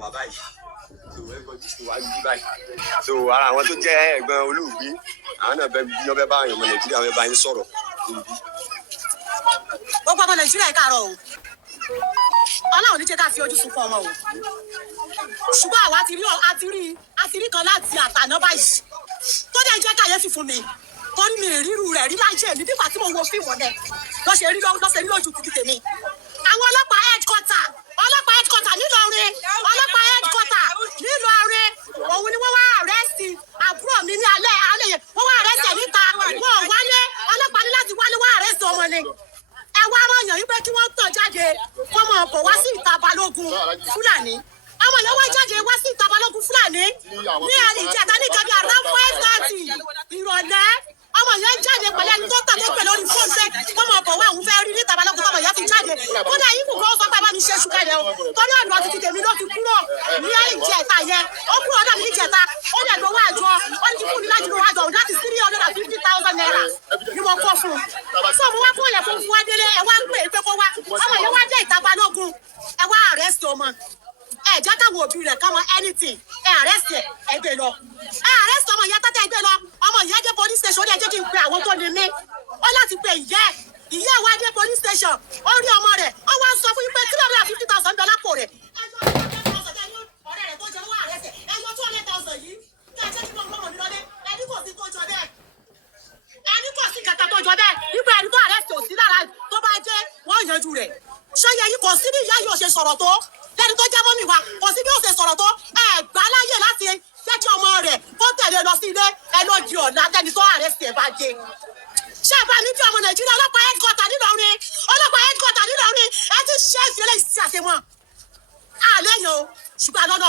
wà báyìí so everybody ti wá yí báyìí so ara àwọn tó jẹ́ ẹ̀gbọ́n olóògbé àwọn náà bẹ bí wọ́n bẹ bá àwọn ọmọ nàìjíríà wọ́n bẹ bá yín sọ̀rọ̀ níbí. gbogbo ọmọ nàìjíríà káàárọ̀ o ọlọ́run ní jẹ́ ká fi ojú sunkún ọmọ o ṣùgbọ́n àwa ti rí kan láti àtàná báyìí tó dẹ̀ jẹ́ káyéfì fún mi tó ní mi ríru rẹ̀ rí láyé mi nígbà tí mo wo fíìmù rẹ̀ lọ́sẹ̀ rí lójú títí tèmi. àwọn ọlọ́pàá headquarter nílọrin ọlọ́pàá headquarter nílọrin òun ni wọ́n wá àrẹ́sì àbúrò mi ní alẹ́ yẹn wọ́n wá àrẹ́sì níta wọ́n wálé ọlọ́pàá ní láti wálé wá àrẹ́sì ọmọ ni. ẹ wá rányàn yín pé kí wọ́n tàn jáde fọmọ ọ̀pọ̀ wá sí ìta balógun fúlàní ọmọ yẹn wá jáde wá sí ìta balógun fúlàní ní ìjẹta ní kẹbi around 5:30 ìrọ̀lẹ́ ọmọ yẹn jáde pẹ̀lú ẹni tó tàbí pẹ̀lú orí fóònù pé ọmọ ọ̀pọ̀ wá òun fẹ́ rí níta balógun tọmọ yẹn fi jáde kódà yìí kò sọ pé bá mi ṣe ṣùgbọ́n yẹn o torí ọ̀nà títí tèmi ló fi kúrò ní ìjẹta yẹn ó kúrò ọ̀dà mi ní ìjẹta ó lè gbowó àjọ ó ní kí fún mi láti gbowó àjọ òun láti 350,000 naira ni mo kọ́ fún un so mo wá fún ilẹ̀ fún wa délé ẹ wá ń pè é pé kó wá ọmọ yẹn wá dé ìta balógun ẹ wá àrẹ́sì ọmọ ẹ jẹ́ káwọn òbí rẹ̀ káwọn anything ẹ àrẹ́sì ẹ gbé lọ ẹ àrẹ́sì ọmọ yẹn tẹ́tẹ́ gbé lọ ọmọ yẹn dé police station ó dẹ̀ jẹ́ kí n pe àwọn tó ní mí ó láti pe ìyá wa dé police station ó rí ọmọ rẹ̀ ó wá sọ fún yín pé 350,000 dọ́là kò rẹ̀ ọ̀rẹ́ rẹ̀ tó jẹ́ wọ́n àrẹ́sì ẹ yọ 200,000 yìí kí ẹ jẹ́ kí wọ́n gbọ́mọ̀ mi lọ́lé ẹni kò sí tó jọ bẹ́ẹ̀ ẹni kò sí kẹta tó jọ bẹ́ẹ̀ nígbà ẹni tó àrẹ́sì ò sí lára tó bá jẹ́ wọ́n yanjú rẹ̀ ṣé yẹ yìí kò sí ní ìyá yìí ò ṣe sọ̀rọ̀ tó lẹ́ni tó jẹ́ mọ́mì wa kò sí bí ó ṣe sọ̀rọ̀ tó gbà láyè láti jẹ́ kí ọmọ rẹ̀ kó tẹ̀lé lọ sí ilé ẹ lọ di ọ̀la lẹ́ni tó àrẹ́sì ẹ̀ bá dé. ṣé ẹ bá ní bí ọmọ nàìjíríà ọlọ́pàá headquarter nílọrin ẹ ti ṣe ìfẹ́lẹ́ ìsí àṣemọ́ àlẹ́ yẹn o ṣùgbọ́n àlọ́nà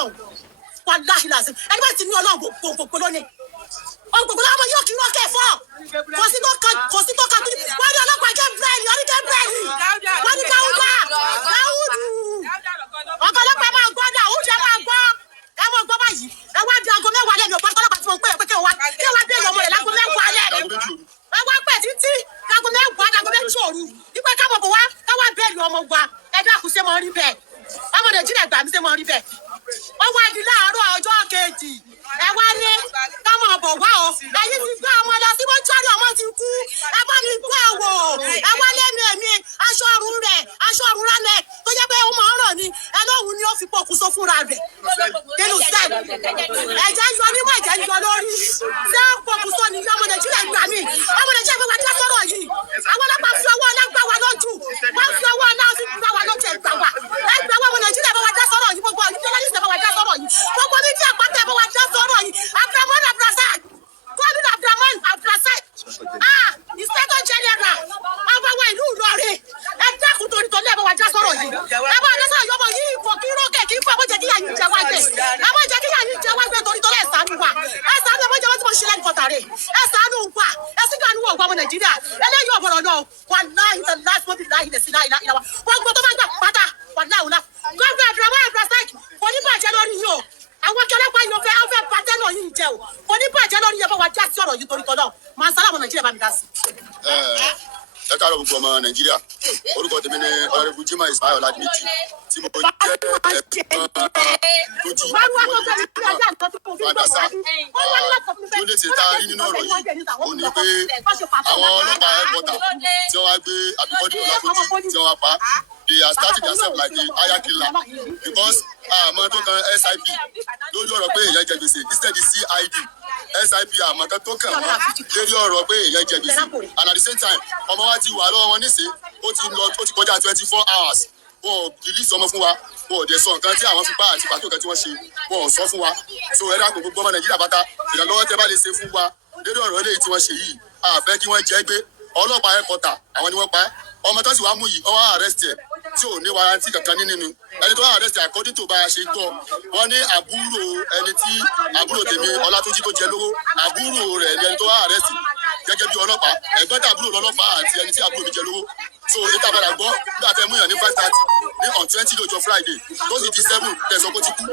wà láhìlàsí ẹni bá ti ní ọlọ́run gbogbo lónìí gbogbo ọmọ yóò kí wọ́n kẹ́ fọ́ kò sí tó ka wọ́n ní ọlọ́pàá Gabriel wọ́n ní Dáúdù ọkọ̀ ọlọ́pàá máa gbọ́ Dáúdù máa gbọ́ ẹ mọ̀ gbọ́ báyìí ẹ wá di aago mẹ́wàá lẹ́nu ọ̀pọ̀ ọlọ́pàá tí mo ń pè é pé kí wọ́n bí èèyàn ọmọ rẹ̀ láago mẹ́wàá lẹ́nu ẹ wá pẹ̀ títí láago mẹ́jọ òru nípa káwọn bò wá káwá bẹ́ẹ̀lì ọmọ wa ẹ dákun ṣe mọ́ rí bẹ́ẹ̀ ọmọ Nàìjíríà gbà mí ṣe mọ́ rí bẹ́ẹ̀ ó wá di láàárọ̀ ọjọ́ kejì ẹ wá ní káwọn bọ̀ wá o ẹ̀yin ti gbé ọmọ lọ sí mọ́túárì ọmọ ti kú ẹ bá mi gbé ẹ̀wò ẹ wá lẹ́nu ẹ̀mí aṣọ ọ̀run rálẹ̀ tó jẹ́ pé ó máa ń rọ̀ ni ẹ lóhùn ni ó fi pokùnso fúnra rẹ̀ nínú sẹ́ẹ̀lì ẹ̀jẹ̀ yọ nímọ̀ ẹ̀jẹ̀ yọ lórí ṣé pokùnso ni ọmọ Nàìjíríà gbà mí ọmọ Nàìjíríà gbà wá dá sọ́rọ̀ yìí àwọn ọlọ́pàá fi ọwọ́ ọlá gbà wá lójú wọ́n fi ọwọ́ ọlá fi gbà wá lójú ẹgbà wá ẹgbà wá ọmọ Nàìjíríà bá wá dá sọ́rọ̀ yìí gbogbo ọdún jẹ́lẹ́sì bá wá dá sọ́rọ̀ yìí gbogbo mídíà àpáta bá wá dá sọ́rọ̀ yìí Abdulrahman Abdulrasaq gómìn Abdulrahman Abdulrasaq Inspector General ọba wa ìlú Ìlọrin ẹ dákun torí tó lẹ́ẹ̀bọ̀ wá já sọ̀rọ̀ yìí ẹ bá ọdẹ sọ̀rọ̀ yọmọ yìí kò kí rókè kí fún ẹ bó jẹ́ kí yà yín jẹ wá gbé ẹ bó jẹ́ kí yà yín jẹ wá gbé torí tó lẹ́ẹ̀ sànú wa ẹ sànú ẹ bó jẹ́ wọ́n tí mo ṣe lẹ́nu kọ̀tàrẹ́ ẹ sànú wa ẹ sì gbà níwọ̀ ọmọ Nàìjíríà eléyìí ọ̀bọ̀rọ̀ náà wà láyé tẹ láti mọ́ bí láyé lẹ̀ sí láyé wa wọ́n gbọ́ tó bá gbà pátá wà láyé wọn gómìn Abdulrahman Abdulrasaq kò ní bàjẹ́ lórí yìí o àwọn ọlọ́pàá yìí ó fẹ́ pàtẹ́ náà yìí jẹ́ o kò ní bàjẹ́ lórí yẹn bá wa já sí ọ̀rọ̀ yìí torí tọ́lọ́ máa sálàmù Nàìjíríà bá mi dá sí. ẹ káàárọ̀ gbogbo ọmọ Nàìjíríà orúkọ tèmi ni ọ̀rẹ́bù Jimoh Ismail Ọládìméjì tí mo jẹ́ ẹ̀gbọ́n tó jí fàdásà tó lè ṣe tá a rí nínú ọ̀rọ̀ yìí ó ní pé àwọn ọlọ́pàá ẹ̀kọ́tà tí wọ́n wá gbé Àbíkọ́dé Ọlábójí tí wọ́n wá pa they are starting themselves like a hire killer because àmọ́ tó kan SIP lórí ọ̀rọ̀ pé èèyàn jẹ gbèsè instead CID SIP àmọ́ kan tó kàn wọ́n lórí ọ̀rọ̀ pé èèyàn jẹ gbèsè and at the same time ọmọ wa ti wà lọ́wọ́ wọn níṣẹ́ ó ti kọjá 24 hours wọn ò release ọmọ fún wa wọn ò dẹ̀ sọ nǹkan tí àwọn fipá àti pàtó kan tí wọ́n ṣe wọn ò sọ fún wa so ẹ dákun gbogbo ọmọ Nàìjíríà pátá ìrànlọ́wọ́ tẹ́ bá lè ṣe fún wa lórí ọ̀rọ̀ eléyìí tí wọ́n ṣe yìí a fẹ́ kí wọ́n jẹ́ gbé ọlọ́pàá ẹ̀kọ́tà àwọn ni wọ́n pa ọmọ tó sì wá mú yìí ọwọ́ arrest ẹ̀ tí ò ní warranty kankan nínú ẹni tó wá arrest ẹ̀ according to bá a ṣe gbọ́ wọ́n ní àbúrò ẹni tí àbúrò tèmi Ọlátúnjí tó jẹ lówó àbúrò rẹ̀ ni ẹni tó wá arrest gẹ́gẹ́ bí ọlọ́pàá ẹ̀gbọ́n tàbúrò lọ́lọ́pàá àti ẹni tí àbúrò mi jẹ lówó so ìta padà gbọ́ nígbà tẹ́ mú yàn ní 5:30 ní on 20 lọ́jọ́ Friday tó sì di 7 tẹ̀sán kó ti kú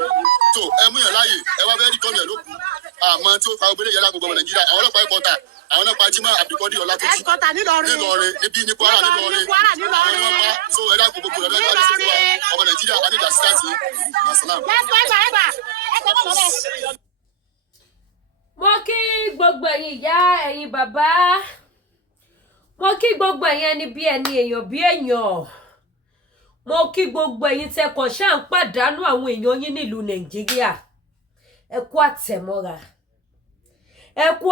so ẹ mú yàn láàyè ẹ wá fẹ́ rí tọ́nu ẹ̀ ló kù àmọ́ tí ó fa obìnrin yẹn lágbègbè ọmọ Nàìjíríà àwọn ọlọ́pàá ẹ̀kọ́ta àwọn náà pa Jimoh Abdulkadir Ọlátúnjí ẹ̀kọ́ta nílọrin níbi ní Kwara nílọrin àwọn ni wọ́n pa so ẹ̀dá gbogbo ẹ̀dá ìgbà tí wọ́n ọmọ Nàìjíríà adéjà sítáàtì nasalam. mo kí gbogbo ẹ̀yin ìyá ẹ̀yin bàbá mo kí gbogbo ẹ̀yin ẹni bí ẹni èèyàn bí èèyàn mo kí gbogbo ẹ̀yin tẹkọ̀ ṣáà ń pàdánù àwọn èèyàn yín nílùú Nàìjíríà ẹ kú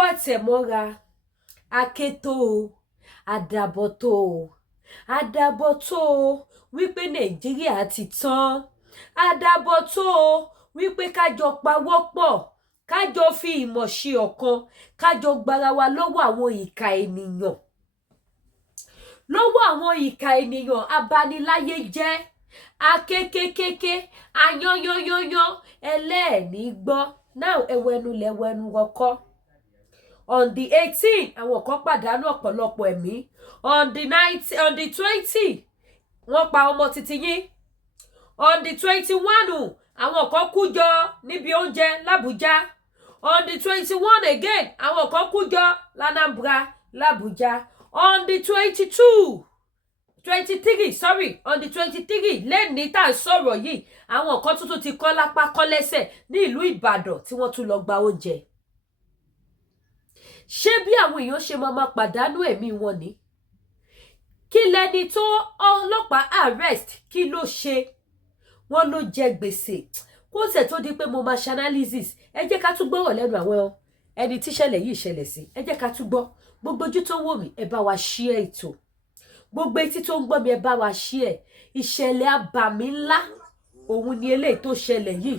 àtẹ̀mọ́ra akétó àdàbọ̀tó wípé Nàìjíríà ti tán àdàbọ̀tó wípé kájọ pawọ́pọ̀ kájọ fi ìmọ̀ ṣe ọ̀kan kájọ gbára wa lọ́wọ́ àwọn ìkà ènìyàn abaniláyé jẹ́ akékékéké ayányányányán ẹlẹ́ẹ̀ní gbọ́ now ẹwẹ́nu rọkọ́ on the 18 àwọn kan pàdánù ọ̀pọ̀lọpọ̀ ẹ̀mí on the 20 wọ́n pa ọmọ títí yín on the 21 àwọn kan kú jọ níbi oúnjẹ l'Àbújá on the 21 again àwọn kan kú jọ l'Anambra l'Àbújá on the 23 on the 23 lẹ́ni tá à ń sọ̀rọ̀ yìí àwọn kan tuntun ti kọ́ lápá kọ́ lẹ́sẹ̀ ní ìlú Ìbàdàn tí wọ́n tún lọ gba oúnjẹ. ṣé bí àwọn èèyàn ṣe máa pàdánù ẹ̀mí wọn ni? kí lẹni tó ọlọ́pàá arrest kí ló ṣe? wọ́n ló jẹ gbèsè kó tẹ̀ tó di pé mo máa ṣe analysis ẹ jẹ́ ká tún gbọ́rọ̀ lẹ́nu àwọn ẹni tíṣẹ̀lẹ̀ yìí ṣẹlẹ̀ sí ẹ jẹ́ ká tún gbọ́ gbogbo ojú tó ń wò mí ẹ bá wa share ètò gbogbo etí tó ń gbọ́ mi ẹ bá wa share ìṣẹ̀lẹ̀ abàmì ńlá òun ni eléyìí tó ṣẹlẹ̀ yìí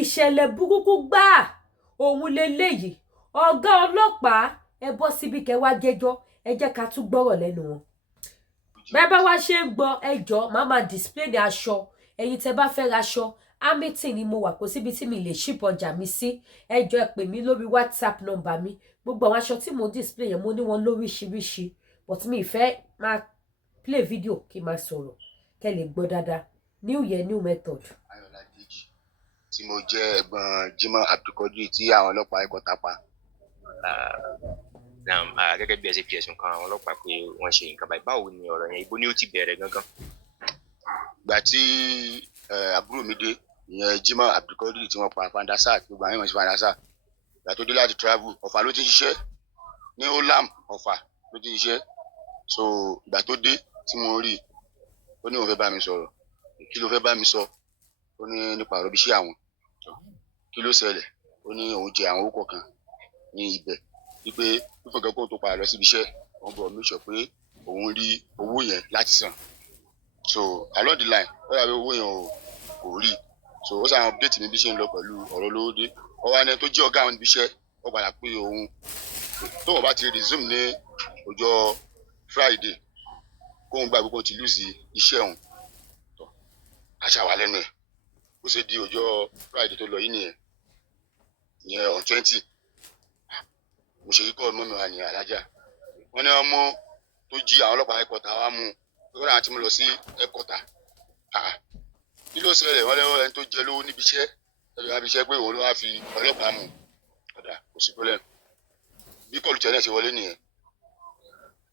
ìṣẹ̀lẹ̀ burúkú gbáà òun leléyìí ọ̀gá ọlọ́pàá ẹ bọ́ síbi kẹ́ wá jẹ́jọ́ ẹ jẹ́ ká tún gbọ́rọ̀ lẹ́nu wọn. bẹ́ẹ̀ bá wá ṣe ń gbọ́ ẹjọ́ máa display ní aṣọ ẹ̀yin tẹ́ bá fẹ́ raṣọ Hamilton ni mo wà kó síbi tí mi lè ship ọjà mi sí ẹjọ́ ẹ pè mí lórí WhatsApp number mi gbogbo àwọn aṣọ tí mo display yẹn mo ní wọn lóríṣiríṣi but mi ìfẹ́ máa play video kí n máa sọ̀rọ̀ kẹ́ lè gbọ́ dáadáa new year new method. Ayọ̀ládèjì tí mo jẹ́ ẹ̀gbọ́n Jimoh Abdulkadir tí àwọn ọlọ́pàá ẹ̀kọ́ tápá. Gẹ́gẹ́ bí ẹ ṣe fi ẹ̀sùn kan àwọn ọlọ́pàá pé wọ́n ṣe nǹkan báyìí báwo ni ọ̀rọ̀ yẹn ibo ni ó ti bẹ̀rẹ̀ gangan. Ìgbà tí àbúrò mi dé ìyẹn Jimoh Abdulkadir tí wọ́n pa Fandasa gbogbo àwọn èèyàn sí Fandasa ìgbà tó dé láti travel Ọ̀fà ló ti ṣiṣẹ́ ní Olam Ọ̀fà ló ti ṣiṣẹ́ so ìgbà tó dé tí mo rí ó ní òun fẹ́ bá mi sọ̀rọ̀ kí ló fẹ́ bá mi sọ ó ní nípa ọ̀rọ̀ bí iṣẹ́ àwọn kí ló ṣẹlẹ̀ ó ní òun jẹ àwọn owó kọ̀ọ̀kan ní ibẹ̀ wípé fífún nǹkan kó tó padà lọ síbi iṣẹ́ òun bọ̀ mí sọ pé òun rí owó yẹn láti san so along the line ó yà pé owó yẹn kò rí so ó sàn update mi bí ṣe ń lọ pẹ̀lú ọ̀rọ̀ lówó dé ọwọ́ ẹni tó jẹ́ ọ̀gá àwọn ibi iṣẹ́ ó padà pé òun tóun bá ti resume ní ọjọ́ Friday kóun gbàgbé kóun ti lose iṣẹ́ òun àṣà wà lẹ́nu ẹ̀ ó ṣe di ọjọ́ Friday tó lọ yìí ìyẹn on 20 mo ṣe kíkọ́ mọ́mi wa ní alájà wọ́n ní wọ́n mú tó jí àwọn ọlọ́pàá ẹ̀kọ́ta wá mú un lọ́wọ́ àti mo lọ sí ẹ̀kọ́ta kí ló ṣẹlẹ̀ wọ́n lẹ́wọ́ ẹni tó jẹ lówó níbi iṣẹ́ ẹ̀rọ àbí iṣẹ́ pé òun ló wá fi ọlọ́pàá mú ọ̀dà kò sí problem bí kọlù tẹ̀lé ṣe wọlé nìyẹn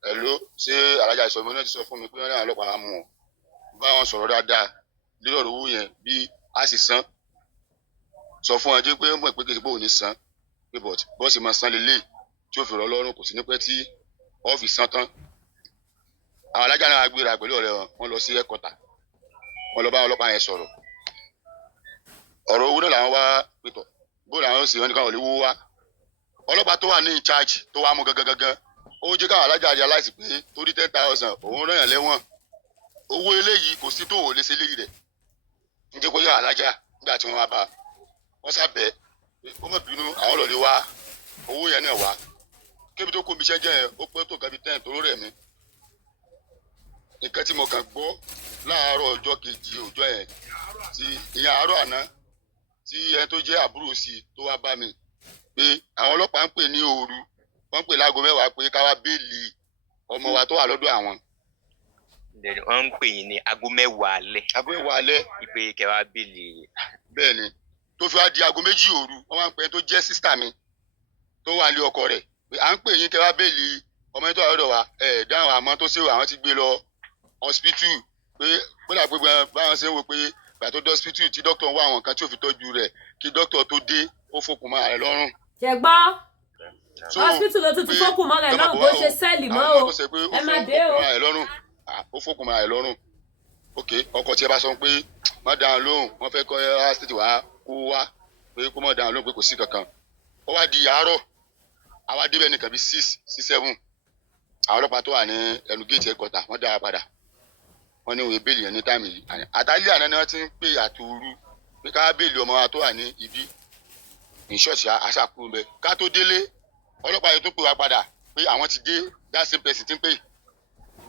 ẹ̀ ló ṣé alájà ìsọ̀mọ́ náà ti sọ fún mi pé wọ́n ní àwọn ọlọ́pàá mú un bá wọn sọ̀rọ̀ dáadáa lórí ọ̀rọ̀ owó yẹn bí a sì san sọ fún ọjọ́ pé mọ̀ pé kí n bò ní san pé bọ́ọ̀sì máa san lélẹ̀ tí ó fi rọ lọ́rùn kò sí ní pẹ́ tí wọ́n fi san tán àwọn alájà náà gbéra pẹ̀lú ọ̀rẹ́ wọn lọ sí ẹ̀kọ́ta wọn lọ bá àwọn ọlọ́pàá yẹn sọ̀rọ̀ ọ̀rọ̀ owó náà làwọn wá pétọ̀ bó làwọn sì wọn ní káwọn lè wó wá ọlọ́pàá tó wà ní in charge tó wá mú gangan ó jẹ́ káwọn alájà realize pé torí 10,000 òun rán yàn lẹ́wọ̀n owó eléyìí kò sí tó wò lé sí eléyìí rẹ̀ ń jẹ́ kó yà alájà nígbà tí wọ́n wá bá wọ́n sábẹ́ ó mọ̀ bínú àwọn lọ́ọ́ lè wá owó yẹn náà wá kébi tó kó mi iṣẹ́ jẹ́ yẹn ó pẹ́ tó kẹ́bi 10 tó rẹ̀ mí nǹkan tí mo kàn gbọ́ láàárọ̀ ọjọ́ kejì ọjọ́ yẹn tí ìyẹn àárọ̀ àná tí ẹni tó jẹ́ àbúrò sí tó wá bá mi pé àwọn ọlọ́pàá ń pè ní òru wọ́n ń pè láago 10 pé ká wá béèlì ọmọ wa tó wà lọ́dọ̀ àwọn. wọ́n ń pè yín ní aago 10 alẹ́. aago 10 alẹ́. ìpè kẹwàá béèlì. bẹ́ẹ̀ ni tó fi wá di aago 2 òru wọ́n máa ń pè tó jẹ́ sísítà mi tó wà lé ọkọ rẹ̀ à ń pè yín kẹ́ wá bẹ́ẹ̀lì ọmọ yín tó wà lọ́dọ̀ wa dáhùn àmọ́ tó ṣe àwọn ti gbé lọ hospital pé bóyá gbogbo báwọn ṣe ń wò pé ìgbà tó dé hospital tí dókítà ń wá àwọn nǹkan tí ò fi tọ́jú rẹ̀ kí dókítà tó dé ó fòkùn mọ́ rẹ̀ lọ́rùn. ṣe gbọ́ hospital ló tún ti fòkùn mọ́ rẹ̀ lọ́rùn bó ṣe sẹ́ẹ̀lì mọ́ o ẹ má dé o. ó fòkùn mọ́ rẹ̀ lọ́rùn ok ọkọ tí ẹ bá sọ pé má dáhùn lóhùn wọ́n fẹ́ kọ́ ẹ́ state wá kó wá pé kó má dáhùn lóhùn pé kò sí kankan ó wá di àárọ̀ àwa débẹ̀ nìkan bí 6 sí 7 àwọn ọlọ́pàá tó wà ní ẹnu géètì ẹ̀kọ́ta wọ́n dá wa padà wọ́n ní òwe bẹ́ẹ̀lì yẹn ní táìmì yìí àtàlẹ́ àná ni wọ́n ti ń pè àtòru pé ká bẹ́ẹ̀lì ọmọ wa tó wà ní ibi ní ṣọ́ọ̀ṣì aṣàkóso bẹ́ẹ̀ ká tó délé ọlọ́pàá yẹn tó pè wá padà pé àwọn ti dé that same person ti ń pè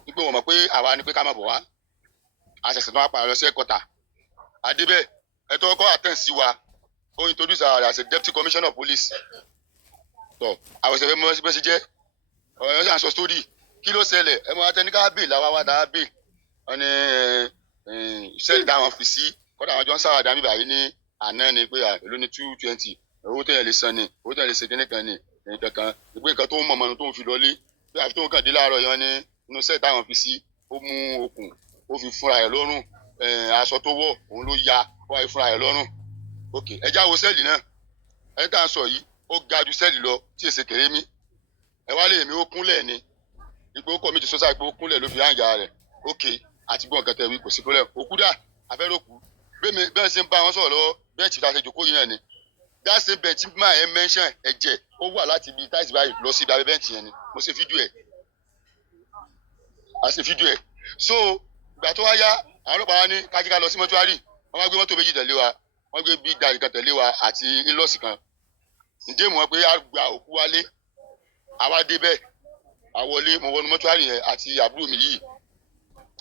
wípé wọ́n mọ̀ pé àwa ni pé ká má bọ̀ wá àṣẹ̀ṣẹ̀ tó wá padà lọ sí ẹ̀kọ́ta àdébẹ̀ ẹ̀tọ́ ọkọ̀ àtẹ̀ sí wa ó introduce our as a deputy commissioner of police tọ àwọn ìṣẹ̀fẹ̀ mọ́ bẹ́ẹ̀ sí jẹ́ ọ̀rọ̀ yẹn sọ story kí ló ṣẹlẹ̀ ẹ máa tẹni ká bèè làwa wá dáa bèè wọn ni sẹ́ẹ̀lì táwọn fi sí kọ́dà àwọn jọ ń sáwàdà níbà yìí ní àná ni pé èló ní 220 owó tẹ̀yẹ̀ lè san ni owó tẹ̀yẹ̀ lè ṣe kíní kan ni nǹkan kan ìpè nǹkan tó ń mọ̀ mọ́nu tó ń fi lọlé pé àfi tó ń kàn dé láàárọ̀ yẹn ní inú sẹ́ẹ̀lì táwọn fi sí ó mú okùn ó fi fúnra ẹ̀ lọ́rùn aṣọ tó wọ̀ òun ló ya ó wá fi fúnra ẹ̀ lọ́rùn ok ẹ já wo sẹ́ẹ̀lì náà ẹ tá à ń sọ yìí ó ga ju sẹ́ẹ̀lì lọ tí èsè kéré mí ẹ wá lè mi ó kúnlẹ̀ ni ipò ó kọ́ mi ti sọ́sà ipò ó kúnlẹ̀ ló fi hàǹgà rẹ̀ ok àti gbọ́n nǹkan tẹ̀ wí kò sí problem òkú dà afẹ́rọ́kù bẹ́ẹ̀ ṣe ń bá wọn sọ̀rọ̀ lọ́wọ́ bẹ́ẹ̀ntì tá a ṣe jòkó yìí náà ni that same bench máa ẹ mention ẹ̀jẹ̀ ó wà láti ibi táìsì báyìí lọ sí ibi abẹ́ bẹ́ẹ̀ntì yẹn ni mo ṣe fídíò ẹ̀ so ìgbà tó wá yá àwọn ọlọ́pàá wa ní kájíká lọ sí mọ́túárì wọ́n wá gbé mọ́tò méjì tẹ̀lé wa wọ́n gbé big daddy kan tẹ̀lé wa àti in-laws kan ǹjẹ́ mo wọ́n pé a gba òkú wálé àwa débẹ̀ àwọlé mo wọnú mọ́túárì yẹn àti àbúrò mi yìí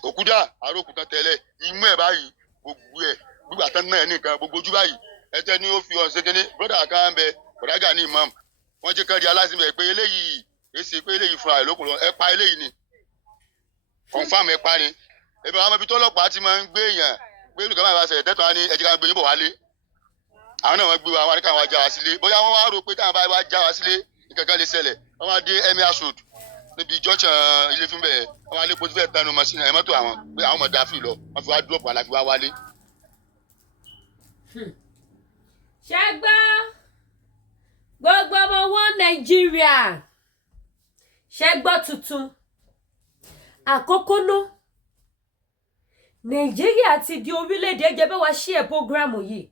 òkú dà àrókù kan tẹ́lẹ̀ imú ẹ̀ báyìí gbogbo ẹ̀ gbígbà tán náà nìkan gbogbo ojú báyìí ẹtẹ ni ó fi hàn ṣẹ́gẹ́ni brọ́dà kan bẹ bọ̀dágà ní imam wọ́n jẹ́ kán di aláṣẹ pé eléyìí èsì pé eléyìí fúnra ẹ̀ lókun lọ ẹ pa eléyìí ni confam ẹ pa ni ebi àwọn ibi tọ́lọ́pàá ti máa ń gbé èèyàn pé olùkọ́ máa bá ṣe ẹ̀dẹ́tọ̀ á ní ẹ̀jẹ̀ kan gbé yín bọ̀ wálé àwọn náà wọ́n gbé wa wọn ní káwọn wá já wa sílé bóyá wọ́n wá rò pé káwọn bá wá já wa sílé nǹkankan lè ṣẹlẹ̀ wọ́n wá dé emir road níbi junction ilé fún bẹ́ẹ̀ wọ́n wá lé pọ́sí fẹ́ẹ́ tanu machine ẹ̀ mọ́tò àwọn pé àwọn ọmọdé àfi lọ wọ́n fi wá dúrọ̀pù àlàfi wá wálé. ṣé gbọ́ gbogbo ọmọ wọn nàìjíríà ṣé gbọ́ tuntun àkókò náà nàìjíríà ti di orílẹ̀-èdè ẹjẹ́ bẹ́ẹ̀ wá ṣí ẹ̀ prógrámù yìí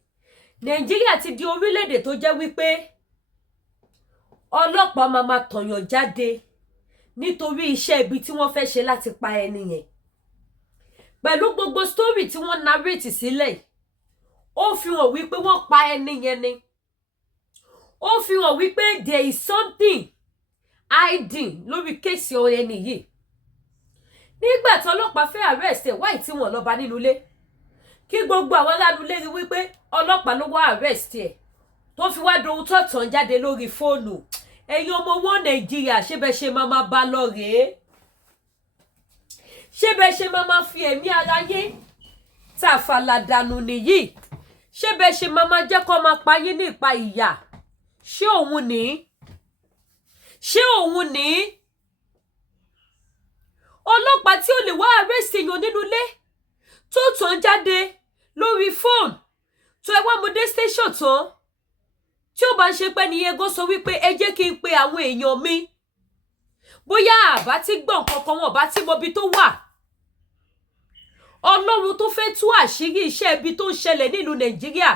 nàìjíríà ti di orílẹ̀-èdè tó jẹ́ wípé ọlọ́pàá máa tọ̀yàn jáde nítorí iṣẹ́ ibi tí wọ́n fẹ́ ṣe láti pa ẹni yẹn pẹ̀lú gbogbo story tí wọ́n narrate sílẹ̀ ó fi hàn wípé wọ́n pa ẹni yẹn ni ó fi hàn wípé there is something hiding lórí kéèsì ẹni yìí nígbà tí ọlọ́pàá fẹ́ arrest ẹ̀ wáì tí wọ́n lọ bá nínú ilé kí gbogbo àwọn alánulé rí wípé ọlọ́pàá ló wá arrest ẹ̀ tó fi wá dohun tó tàn jáde lórí fóònù ẹ̀yin ọmọ wọn nàìjíríà ṣé bẹ́ẹ̀ ṣe máa bá lọ rèé ṣé bẹ́ẹ̀ ṣe máa fi ẹ̀mí ara yé tàfàlà dànù nìyí ṣé bẹ́ẹ̀ ṣe máa jẹ́ kó máa pa yín ní ìpa ìyà ṣé òun ní ọlọ́pàá tí ó lè wá arrest èèyàn nínú ilé tó tàn jáde lórí fóònù tó ẹ wá mo dé station tán tí ó bá ń ṣe pé ní ego sọ wípé ẹ jẹ́ kí n pe àwọn èèyàn mi bóyá àbá tí gbọ̀n kankan wọn bá tí mọbi tó wà ọlọ́run tó fẹ́ tú àṣírí iṣẹ́ ibi tó ń ṣẹlẹ̀ nílùú nàìjíríà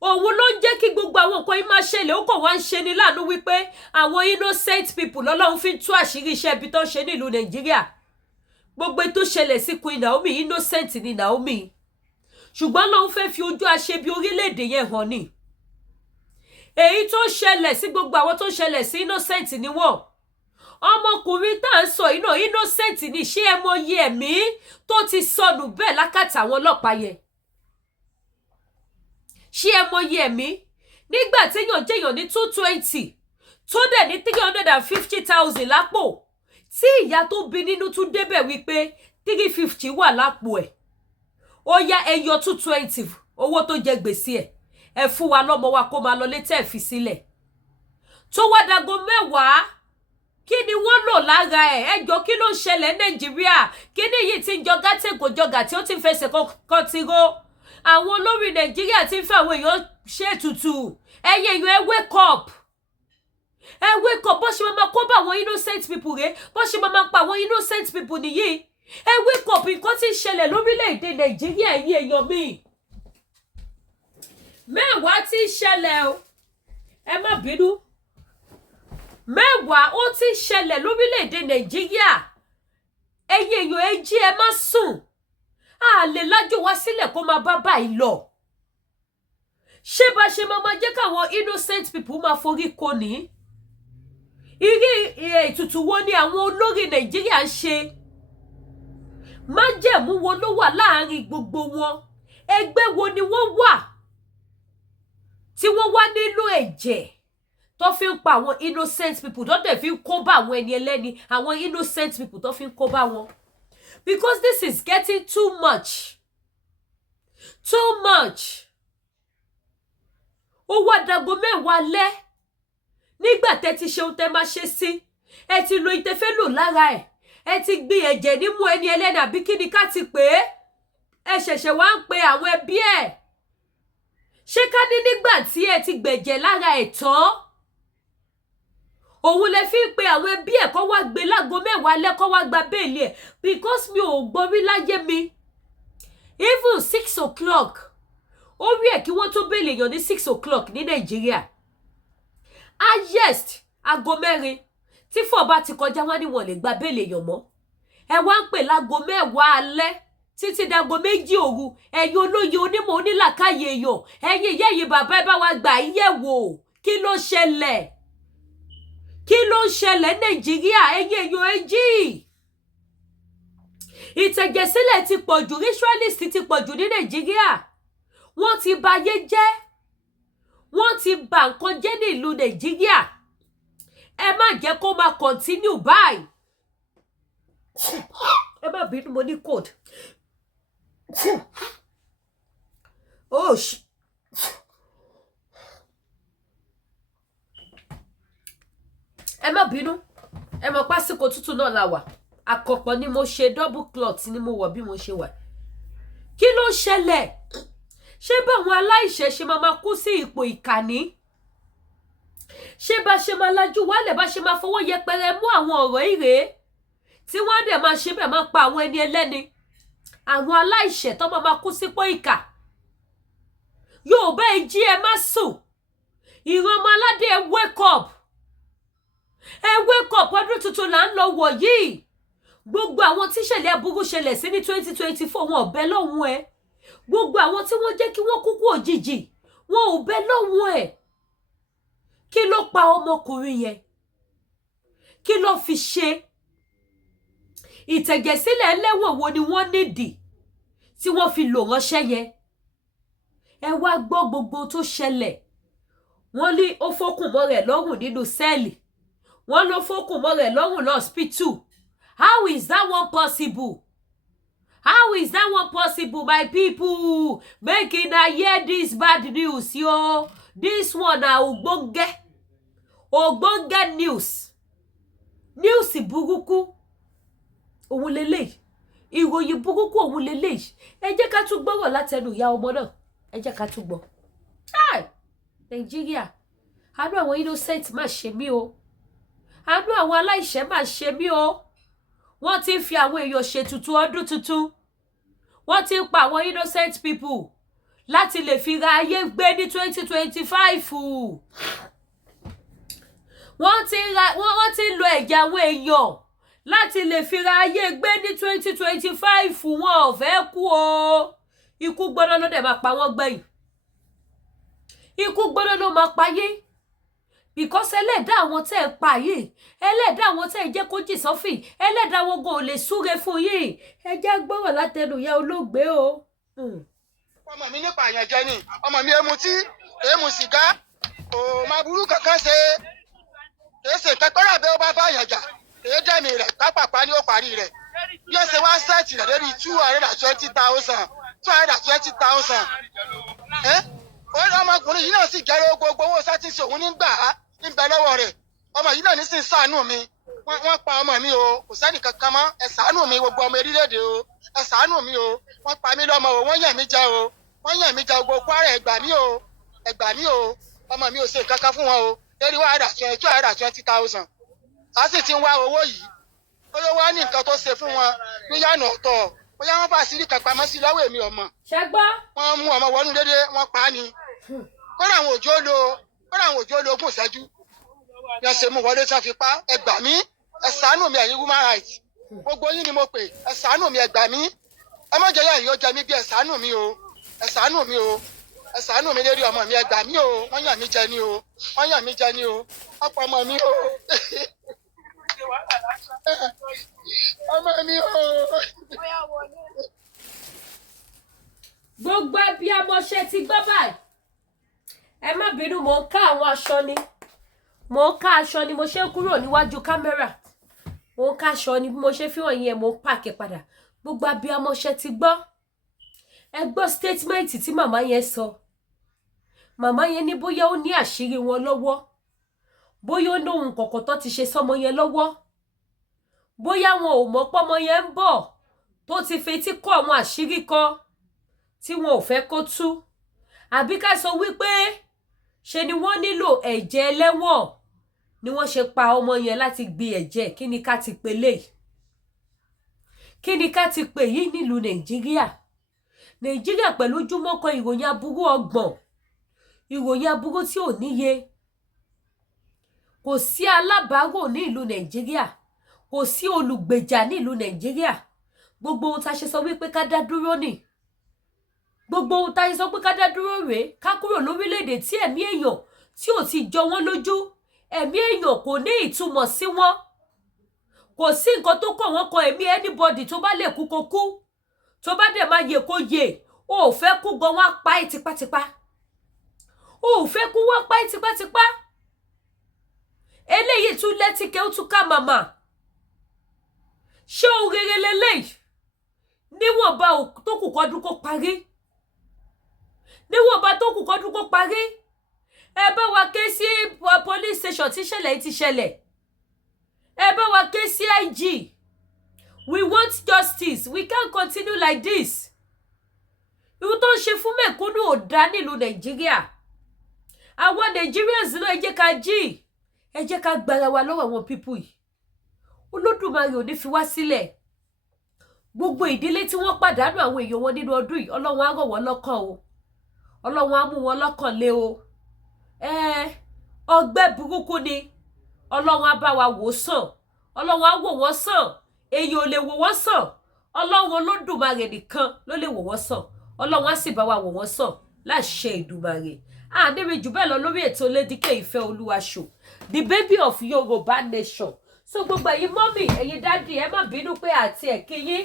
òun ló ń jẹ́ kí gbogbo àwọn nǹkan yìí máa ṣẹlẹ̀ ó kàn wá ń ṣe ni láàánú wípé àwọn innocent people lọ́lọ́run fi ń tú àṣírí iṣẹ́ ibi tó ń ṣe nílùú nàìjíríà gbogbo tó ṣẹlẹ̀ sí Queen Naomi innocent ni Naomi ṣùgbọ́n lóun fẹ́ fi ojú aṣebi orílẹ̀-èdè yẹn hàn ni èyí tó ṣẹlẹ̀ sí gbogbo àwọn tó ṣẹlẹ̀ sí innocent ni wọ́n ọmọkùnrin tá à ń sọ yìí náà innocent ni ṣé ẹ mọ iye ẹ̀mí tó ti sọnù bẹ́ẹ̀ lákàtà àwọn ọlọ́pàá yẹn ṣé ẹ mọ iye ẹ̀mí nígbà téèyàn jẹ́yàn ní 220 tó dẹ̀ ní 350,000 lápò tí ìyá tó bí nínú tún débẹ̀ wípé 350 wà lápò ẹ̀ ó yá ẹyọ 220 owó tó jẹ gbèsè ẹ fún wa lọ́mọ wa kó máa lọ létí ẹ̀ fi sílẹ̀ tó wá dago mẹ́wàá kí ni wọ́n lò lára ẹ̀ ẹjọ́ kí ló ń ṣẹlẹ̀ Nàìjíríà kí ni yìí ti ń jọgá tẹ̀gòjọgà tí ó ti ń fẹsẹ̀ kan ti ro àwọn olórí Nàìjíríà ti ń fẹ́ àwọn èèyàn ṣètùtù ẹ̀yẹ èèyàn ẹ wake up bó ṣe máa kó bá àwọn innocent people rẹ̀ bó ṣe máa pa àwọn innocent people nìyí ẹ wake up nǹkan tí ń ṣẹlẹ̀ lórílẹ̀‐èdè Nàìjíríà ẹ̀yìn èèyàn mi mẹ́wàá tí ń ṣẹlẹ̀ o ẹ má bínú mẹ́wàá ó ti ń ṣẹlẹ̀ lórílẹ̀‐èdè Nàìjíríà ẹ̀yìn èèyàn ẹ jí ẹ má sùn a lè lájò wá sílẹ̀ kó máa bá báyìí lọ ṣé bá ṣe máa jẹ́ káwọn innocent people máa forí kò ní irú ètùtù wo ni àwọn olórí Nàìjíríà ń ṣe májẹ̀mú wo ló wà láàrin gbogbo wọn ẹgbẹ́ wo ni wọ́n wà tí wọ́n wá nínú ẹ̀jẹ̀ tó fi ń pa àwọn innocent people tó dẹ̀ fi ń kó bá àwọn ẹni ẹlẹ́ni àwọn innocent people tó fi ń kó bá wọn because this is getting too much ó wá dago mẹ́wàá lẹ́ nígbà tẹ́ ti ṣe ohun tẹ́ máa ṣe sí ẹ ti lo ìtẹ́fẹ́ lò lára ẹ̀ ẹ ti gbin ẹ̀jẹ̀ nímú ẹni ẹlẹ́ni àbí kí ni ká ti pè é ẹ ṣẹ̀ṣẹ̀ wá ń pe àwọn ẹbí ẹ̀ ṣé ká ní nígbà tí ẹ ti gbẹ̀jẹ̀ lára ẹ̀ tán òun lè fi ń pe àwọn ẹbí ẹ̀ kó wá gbé lágo mẹ́wàá lẹ́ kó wá gba béèlì ẹ̀ because mi ò gbọ́rí láyé mi even 6 o'clock ó rí ẹ̀ kí wọ́n tó béèlì èèyàn ní 6 o'clock ní Nàìjíríà highest aago mẹ́rin tí fọ́ bá ti kọjá wá ní wọ́n lè gba béèlì èèyàn mọ́ ẹ wá ń pè lágo mẹ́wàá alẹ́ títí dago 2 òru ẹ̀yin olóye onímọ̀ onílàkàyè èèyàn ẹ̀yin ìyá yìí bàbá ẹ bá wa gbà yẹ̀ wò kí ló ṣẹlẹ̀ Nàìjíríà ẹ̀yin èèyàn ẹ jí ìtẹ̀jẹ̀sílẹ̀ ti pọ̀jù ritualist ti pọ̀jù ní Nàìjíríà wọ́n ti bà ayé jẹ́ wọ́n ti bà nǹkan jẹ́ ní ìlú Nàìjíríà ẹ má jẹ́ kó máa continue báyìí ẹ má bínú mo ní code ẹ má bínú ẹ mọ̀ pásíkò tútù náà la wà àkọ́pọ̀ ni mo ṣe double cloth ni mo wọ̀ bí mo ṣe wà kí ló ṣẹlẹ̀ ṣé báwọn aláìṣẹ̀ ṣe máa kú sí ipò ìkànnì ṣé bá ṣe máa lajú wálẹ̀ bá ṣe máa fọwọ́ yẹpẹrẹ mú àwọn ọ̀rọ̀ ìrè tí wọ́n dẹ̀ máa ṣe bẹ́ẹ̀ máa pa àwọn ẹni ẹlẹ́ni àwọn aláìṣẹ̀ tó máa kú sípò ìkà Yorùbá ẹ jí ẹ má sùn ìran ọmọ aládé ẹ wake up ọdún tuntun là ń lọ wọ̀ yìí gbogbo àwọn tíṣẹ̀lẹ̀ aburú ṣẹlẹ̀ sí ní 2024 wọn ò bẹ lọ́hùn ẹ gbogbo àwọn tí wọ́n jẹ́ kí wọ́n kúkú òjijì wọn ò bẹ lọ́hùn ẹ kí ló pa ọmọkùnrin yẹn kí ló fi ṣe ìtẹ̀jẹ̀sílẹ̀ ẹlẹ́wọ̀n wo ni wọ́n nídìí tí wọ́n fi lò ránṣẹ́ yẹn ẹ wá gbọ́ gbogbo tó ṣẹlẹ̀ wọ́n ní ó fọ́kùn mọ́ rẹ̀ lọ́rùn nínú sẹ́ẹ̀lì wọ́n ló fọ́kùn mọ́ rẹ̀ lọ́rùn lọ́spítù how is that one possible my people make una hear this bad news yo this one na ogbonge news burúkú òun lélẹ́yìí ìròyìn burúkú òun lélẹ́yìí ẹ jẹ́ ká tún gbọ́rọ̀ látẹnu ìyá ọmọ náà ẹ jẹ́ ká tún gbọ́ Nàìjíríà àánú àwọn innocent má ṣe mí o àánú àwọn aláìṣẹ̀ má ṣe mí o wọ́n ti ń fi àwọn èèyàn ṣètùtù ọdún tuntun wọ́n ti ń pa àwọn innocent people láti lè fi ra ayé gbé ní 2025 wọ́n ti ń lo ẹ̀jẹ̀ àwọn èèyàn láti lè fi ra ayé gbé ní 2025 wọn ò fẹ́ kú o ikú gbọ́dọ̀ ló dẹ̀ máa pa wọ́n gbẹ̀yìn ikú gbọ́dọ̀ ló máa payé because ẹlẹ́dàá àwọn tẹ́ ẹ pa yìí ẹlẹ́dàá àwọn tẹ́ ẹ jẹ́ kó jì sọ́fìn ẹlẹ́dàá wọn gan ò lè súre fún yìí ẹ jẹ́ gbọ́rọ̀ látẹnu ìyá olóògbé o. ọmọ mi nípa àyànjẹ ni ọmọ mi èmu sìgá kò máa burú kankan ṣe èsè kẹkọrọ àbẹ ó bá bá àyànjà èyí dẹ́mi rẹ̀ pápápá ni ó parí rẹ̀ bí ó ṣe wá sẹ́ẹ̀tì rẹ̀ lórí 220,000 ọmọkùnrin yìí náà sì gẹ́rẹ́ gbogbo owó sátìsì òun nígbà níbẹ̀ lọ́wọ́ rẹ̀ ọmọ yìí náà ní sì ń ṣàánú mi wọ́n pa ọmọ mi o kò sẹ́ni kankan mọ́ ẹ ṣàánú mi gbogbo ọmọ orílẹ̀-èdè o ẹ ṣàánú mi o wọ́n pa mí lọ́mọ o wọ́n yàn mí jẹ o wọ́n yàn mí jẹ gbogbo Kwara ẹ gbà mí o ẹ gbà mí o ọmọ mi ò ṣe kankan fún wọn o lórí wàhálà 20,000 a sì ti ń wá owó yìí bóyá wá ní nǹkan tó ṣe fún wọn níyànà ọ̀tọ̀ bóyá wọ́n bá sírí kan pamọ́ sí lọ́wọ́ èmi ọmọ wọ́n mú ọmọ wọnú dédé wọ́n pa á ni kódà àwọn òjò lo ogún ìṣẹ́jú yẹn ṣe mú wọlé tí wọ́n fi pa ẹ gbà mí ẹ ṣàánú mi ẹ̀yin human rights gbogbo yín ni mo pè ẹ ṣàánú mi ẹ gbà mí ẹ má jẹ́ yàrá yóò jẹ mí bí ẹ ṣàánú mi o ẹ ṣàánú mi o ẹ ṣàánú mi lérí ọmọ mi ẹ gbà mí o wọ́n yàn mí jẹ ni o wọ́n yàn mí jẹ ni o wọ́n pa ọmọ mi o ọmọ mi o. gbogbo ẹbí amọ̀ṣẹ́ ti gbọ́ báyìí ẹ má bínú mò ń ká àwọn aṣọ ni mo ṣe ń kúrò níwájú kámẹ́rà mò ń ká aṣọ ni bí mo ṣe fi hàn yín mò ń pààkì padà gbogbo ẹbí amọ̀ṣẹ́ ti gbọ́ ẹ gbọ́ statement tí màmá yẹn sọ màmá yẹn ní bóyá ó ní àṣírí wọn lọ́wọ́ bóyá ó ní ohun kọ̀ọ̀kan tó ti ṣe sọ́mọ yẹn lọ́wọ́ bóyá wọn ò mọ̀ pọ́mọ yẹn ń bọ̀ tó ti fetí kọ́ àwọn àṣírí kan tí wọn ò fẹ́ kó tú àbí ká sọ wípé ṣe ni wọ́n nílò ẹ̀jẹ̀ ẹlẹ́wọ̀n ni wọ́n ṣe pa ọmọ yẹn láti gbé ẹ̀jẹ̀ kí ni ká ti pè léyìí kí ni ká ti pè yìí nílùú Nàìjíríà pẹ̀lú ojúmọ́ kan ìròyìn aburú ọgbọ̀n ìròyìn aburú tí ò níye kò sí alábàárò ní ìlú Nàìjíríà kò sí olùgbèjà ní ìlú Nàìjíríà gbogbo ohun tá a ṣe sọ wípé ká dá dúró nì gbogbo ohun tá a ṣe sọ pé ká dá dúró rèé ká kúrò lórílẹ̀-èdè tí ẹ̀mí èèyàn tí ò ti jọ wọ́n lójú ẹ̀mí èèyàn kò ní ìtumọ̀ sí wọn kò sí nǹkan tó kọ̀ wọ́n kan ẹ̀mí anybody tó bá lè kú kó kú tó bá dẹ̀ máa yè kó yè o ò fẹ́ kú gan wọ́n pa ẹ́ tipátipá o ò fẹ́ kú wọ́n pa ẹ́ tipátipá eléyìí tún lẹ́tìkẹ́ ó tún ká màmá ṣé ohun rere lélẹ́yìí níwọ̀nba tó kù kọ́dún kó parí níwọ̀nba tó kù kọ́dún kó parí ẹ bá wa ké sí police station tí ìṣẹ̀lẹ̀ yìí ti ṣẹlẹ̀ ẹ bá wa ké sí IG we want justice we can't continue like this irú tó ń ṣe fún mẹ̀kúnnù ò dá nílùú Nàìjíríà àwọn Nigerians náà ẹ jẹ́ ká jí ẹ jẹ́ ká gbára wa lọ́wọ́ àwọn pípù yìí Olódùmarè ò ní fi wá sílẹ̀ gbogbo ìdílé tí wọ́n pàdánù àwọn èèyàn wọn nínú ọdún yìí Ọlọ́run á rọ̀ wọ́n lọ́kàn o Ọlọ́run á mú wọn lọ́kàn lé o ọgbẹ́ burúkú ni Ọlọ́run á bá wa wò sàn Ọlọ́run á wò wọ́n sàn èèyàn ò lè wò wọ́n sàn Ọlọ́run Olódùmarè nìkan ló lè wò wọ́n sàn Ọlọ́run á sì bá wa wò wọ́n sàn láṣẹ Ìdùmarè àdéhùn jù bẹ́ẹ̀ lọ lórí ètò Lédìkẹ́ Ìfẹ́ Olúwa show the baby of Yorùbá nation so gbogbo ẹ̀yin mọ́mì ẹ̀yin dádì ẹ má bínú pé àti ẹ̀kí yín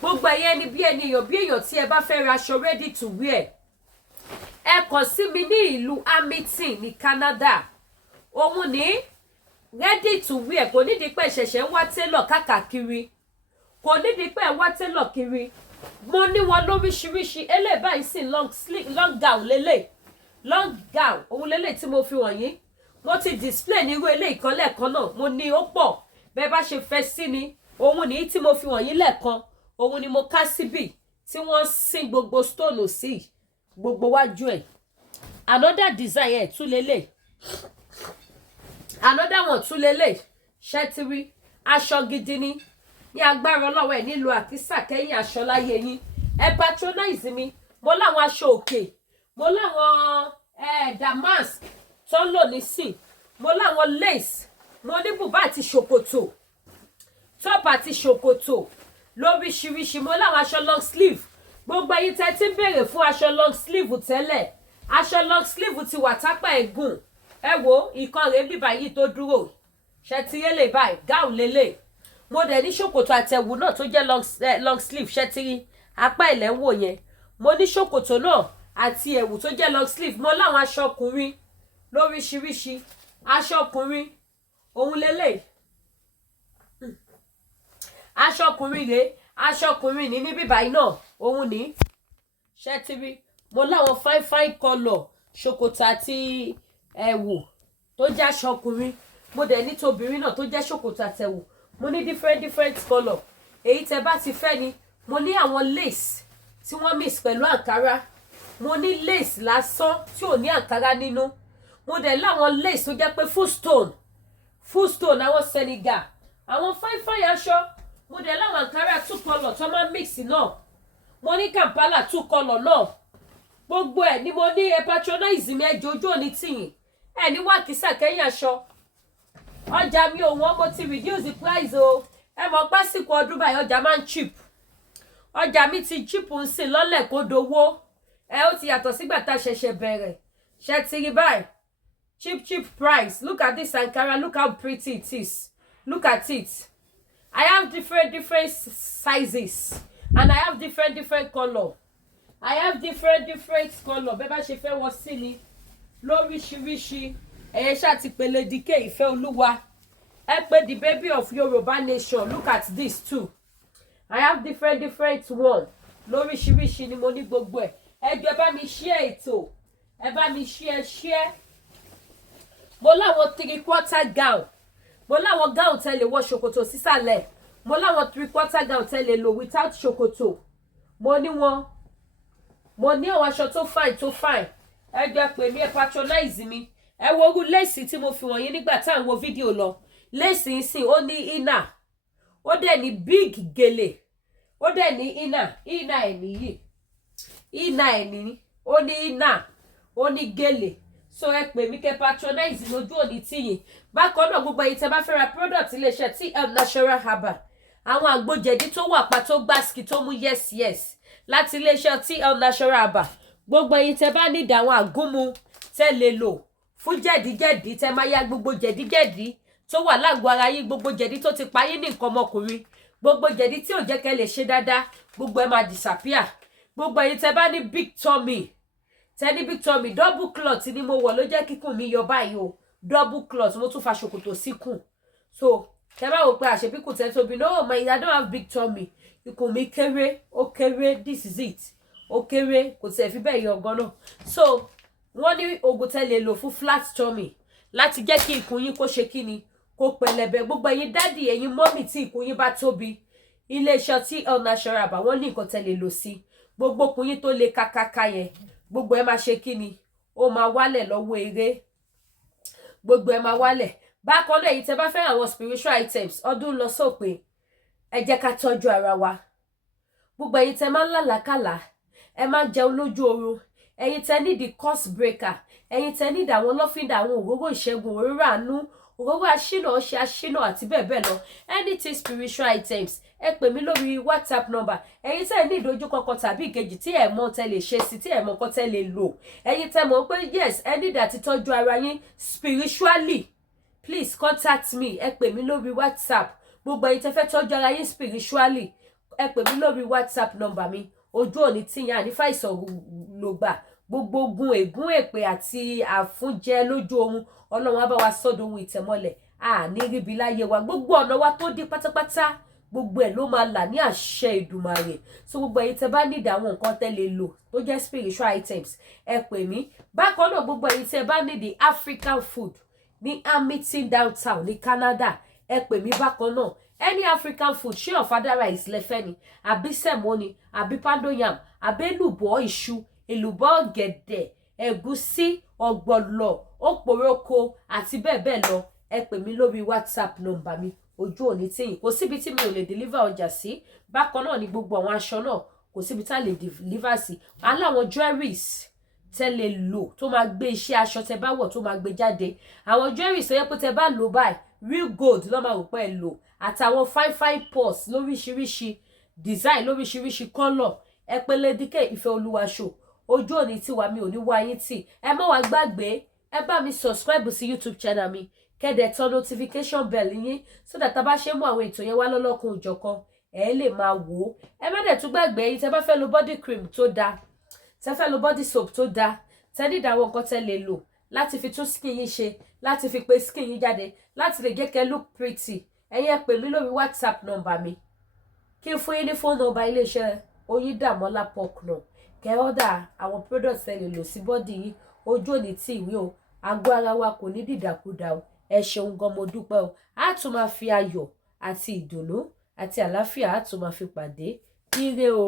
gbogbo ẹ̀yin ẹni bí èèyàn tí ẹ bá fẹ́ ra aṣọ ready to wear ẹ kàn sí mi ní ìlú Hamilton ní Canada òun ní ready to wear kò nídìí pé ṣẹ̀ṣẹ̀ ń wá télọ̀ káàkiri kò nídìí pé ẹ wá télọ̀ kiri mo ní wọn lóríṣiríṣi eléyìí báyìí sí long gown lélẹ̀ long gown òun lélẹ̀ tí mo fi wọ̀nyí mo ti display ní irú eléyìí kan lẹ́ẹ̀kan náà mo ní ó pọ̀ bẹ́ẹ̀ bá ṣe fẹ́ sí ni òun ní tí mo fi wọ̀nyí lẹ́ẹ̀kan òun ni mo ká síbì tí wọ́n sin gbogbo stone sí gbogbo wájú ẹ̀ another design ẹ̀ tún lélẹ̀ another one tún lélẹ̀ ṣẹ́tírí aṣọ gidi ni ní agbára ọlọ́wọ́ ẹ̀ nílò àkísà kẹ́yìn aṣọ láyé yín ẹ patronize mi mo láwọn aṣọ òkè mo láwọn damask tó ń lò nísìn mo láwọn lace mo ní bùbá àti ṣòkòtò top àti ṣòkòtò lóríṣiríṣi mo láwọn aṣọ long sleeve gbogbo ẹ̀yin tẹ́ ti ń béèrè fún aṣọ long sleeve tẹ́lẹ̀ aṣọ long sleeve ti wà tápá ẹ̀gùn ẹ wo ìkan rèé bíbá yìí tó dúró ṣe ti yé lè báyìí gown lélẹ̀ mo dẹ̀ ní ṣòkòtò àtẹ̀wù náà tó jẹ́ long sleeve ṣe ti rí apá ìlẹ́wò yẹn mo ní ṣòkòtò náà àti ẹ̀wù tó jẹ́ long sleeve mo láwọn aṣọ ọkùnrin lóríṣiríṣi aṣọ ọkùnrin òun lélẹ̀ aṣọ ọkùnrin rèé aṣọ ọkùnrin ní bíbá yìí náà òun ní ṣe ti rí mo láwọn fine colour ṣòkòtò àti ẹ̀wù tó jẹ́ aṣọ ọkùnrin mo dẹ̀ ní tobìnrin náà tó jẹ́ ṣòkòtò àtẹ̀wò mo ní different colour èyí tẹ́ bá ti fẹ́ ni mo ní àwọn lace tí wọ́n mix pẹ̀lú àǹkárá mo ní lace lásán tí ò ní àǹkárá nínú mo dẹ̀ láwọn lace tó jẹ́ pé full stone àwọn Senegal àwọn fine aṣọ mo dẹ̀ láwọn àǹkárá 2 colour tó máa mix náà mo ní Kampala 2 colour náà gbogbo ẹ̀ ni mo ní ẹ patronize mi ẹ jojú òní tìyìn ẹ ní wákìsà kẹ́yìn aṣọ ọjà mi ò wọ́n mo ti reduce the price o ẹ mọ̀ pásìkò ọdún báyìí ọjà máa ń cheap ọjà mi ti cheap ń sìn lọ́lẹ̀ kó dowó ẹ ó ti yàtọ̀ sígbà tá a ṣẹ̀ṣẹ̀ bẹ̀rẹ̀ ṣe ti rí báyìí cheap price look at this Ankara look how pretty it is look at it I have different sizes and I have different color I have different color bẹ́ẹ̀ bá ṣe fẹ́ wọ sí ni lóríṣiríṣi ẹ̀yẹ ṣáà ti pele dike ìfẹ́ olúwa ẹ pé the baby of Yoruba nation look at this too I have different one lóríṣiríṣi ni mo ní gbogbo ẹ̀ ẹ jọ̀ọ́ bá mi share ètò ẹ bá mi share mo láwọn 3/4 gown mo láwọn gown tẹ́ lè wọ ṣòkòtò sísàlẹ̀ mo láwọn 3/4 gown tẹ́ lè lò without ṣòkòtò mo ní wọn mo ní àwọn aṣọ tó fine ẹ jọ̀ọ́ pè mí ẹ patronize mi ẹ wo orú lace tí mo fi wọ̀nyí nígbà tá à ń wo fídíò lọ lace yìí sìn ó ní inner ó dẹ̀ ní big gèlè ó dẹ̀ ní inner ẹ̀ nìyí inner ẹ̀ ní ó ní inner ó ní gèlè so ẹ pè mí kẹ́ patronize lójú òní tìyìn bákan náà gbogbo ẹ̀yin tẹ́ bá fẹ́ ra product iléeṣẹ́ TL Natural Herbal àwọn àgbòjẹ̀dí tó wà pa tó gbásìkì tó mú yes láti iléeṣẹ́ TL Natural Herbal gbogbo ẹ̀yin tẹ́ bá nídìí àwọn àgúnmu tẹ́ lè lò fún jẹ̀díjẹ̀dí tẹ́ máa ya gbogbo jẹ̀díjẹ̀dí tó wà lágọ̀ọ́ ara yín gbogbo jẹ̀dí tó ti pa yín ní nǹkan ọmọkùnrin gbogbo jẹ̀dí tí ò jẹ́ kẹ́ lè ṣe dáadáa gbogbo ẹ máa disappear gbogbo ẹ̀yin tẹ́ bá ní big tummy tẹ́ ní big tummy double cloth ni mo wọ̀ ló jẹ́ kíkùn mi yọ báyìí o double cloth mo tún fa ṣòkòtò síkùn so tẹ́ bá wò pé àṣebíkùn tẹ́ tóbi no my I don't have big tummy ikùn mi kéré ó kéré this is it ó kéré kò tẹ̀ fi bẹ́ẹ̀ yọ ọgán náà so wọ́n ní oògùn tẹ́ lè lò fún flat tummy láti jẹ́ kí ikùn yín kó ṣe kíni kó pẹlẹbẹ gbogbo ẹ̀yin dádì ẹ̀yin mọ́mì tí ikùn yín bá tóbi iléeṣẹ́ TL Natural Herbal wọ́n ní nǹkan tẹ́ lè lò sí gbogbo ikùn yín tó le kakaka yẹn gbogbo ẹ máa ṣe kíni ó máa wálẹ̀ lọ́wọ́ eré gbogbo ẹ máa wálẹ̀ bákan náà èyí tẹ́ bá fẹ́ àwọn spiritual items ọdún lọ sópin ẹ jẹ́ ká tọ́jú ara wa gbogbo ẹ̀yin tẹ́ máa ń lálàkàlà ẹ máa ń jẹun lójú oorun ẹ̀yin tẹ́ ní the course breaker ẹ̀yin tẹ́ ní àwọn lọ́fíńdà àwọn òróró ìṣẹ́gun òróró àánú òróró aṣínà ọṣẹ aṣínà àti bẹ́ẹ̀ bẹ́ẹ̀ lọ anything spiritual items ẹ pè mí lórí WhatsApp number ẹ̀yin tẹ́ ní ìdojúkọ kan tàbí ìkejì tí ẹ mọ̀ tẹ́ lè ṣe sí tí ẹ mọ̀ kan tẹ́ lè lò ẹ̀yin tẹ́ mọ̀ pé yes ẹ need àti tọ́jú ara yín spiritually please contact me ẹ pè mí lórí WhatsApp gbogbo ẹ̀yin tẹ́ fẹ́ tọ́jú ara yín spiritually ẹ pè mí lórí WhatsApp number mi ojú òní tíyàn ànífà ìsọ̀rọ̀gbà gbogbo ogun ègún èpè àti àfúnjẹ lójú ohun ọlọ́run á bá wa sọ́dọ̀ ohun ìtẹ̀mọ́lẹ̀ àní ríbi láyé wa gbogbo ọ̀nà wa tó dí pátápátá gbogbo ẹ̀ ló máa là ní àṣẹ Ìdùmarè so gbogbo ẹ̀yin tẹ́ bá nídìí àwọn nǹkan tẹ́ lè lò tó jẹ́ spiritual items ẹ pè mí bákan náà gbogbo ẹ̀yin tẹ́ bá nídìí African food ní Hamilton downtown ní Canada ẹ pè mí bákan náà any African food ṣé ọ̀fadà rice lẹ́fẹ́ ni àbí sẹ̀mó ni àbí pando yam àbí èlùbọ́ iṣu èlùbọ́ ọ̀gẹ̀dẹ̀ ẹ̀gúsí ọ̀gbọ̀lọ̀ òpòròkò àti bẹ́ẹ̀ bẹ́ẹ̀ lọ ẹ pè mí lórí WhatsApp nọ́mbà mi ojú òní tíyìn kò síbi tí mi ò lè deliver ọjà sí bákan náà ni gbogbo àwọn aṣọ náà kò síbi tá lè deliver sí aláwọn jewelries tẹ́ lè lò tó máa gbé iṣẹ́ aṣọ tẹ́ bá wọ̀ tó máa gbé jáde àwọn jewelries tó yẹ pé tẹ́ bá lò báyìí real gold ló máa rò pé ẹ lò àtàwọn fine purse lóríṣiríṣi design lóríṣiríṣi colour ẹ pé lédíkè ìfẹ́ olúwaṣò ojú òní tiwa mi ò ní wá yín tì ẹ má wá gbàgbé ẹ bá mi subscribe sí YouTube channel mi kẹ́dẹ̀ tán notification bell yín so that tá bá ṣe mú àwọn ètò yẹn wá lọ́lọ́kun òjọ̀kan ẹ lè máa wò ó ẹ má dẹ̀ tún gbàgbé yín tẹ́ bá fẹ́ lo body cream tó dáa tẹ́ fẹ́ lo body soap tó dáa tẹ́ nídìí àwọn nǹkan tẹ́ lè lò láti fi tún skin yín ṣe láti fi pé skin yín jáde láti lè jẹ́ kẹ́ look pretty ẹ̀yin ẹ pè mí lórí WhatsApp number mi kí n fún yín ní phone number iléeṣẹ́ Oyindamola pork náà kẹ́ ọ́dà àwọn products ẹ lè lò sí body yín ojú òní tí ìwé o àgọ́ ara wa kò ní dìdàkudà o ẹ ṣeun gan mo dúpẹ́ o a tún máa fi ayọ̀ àti ìdùnnú àti àlàáfíà a tún máa fi pàdé ire o.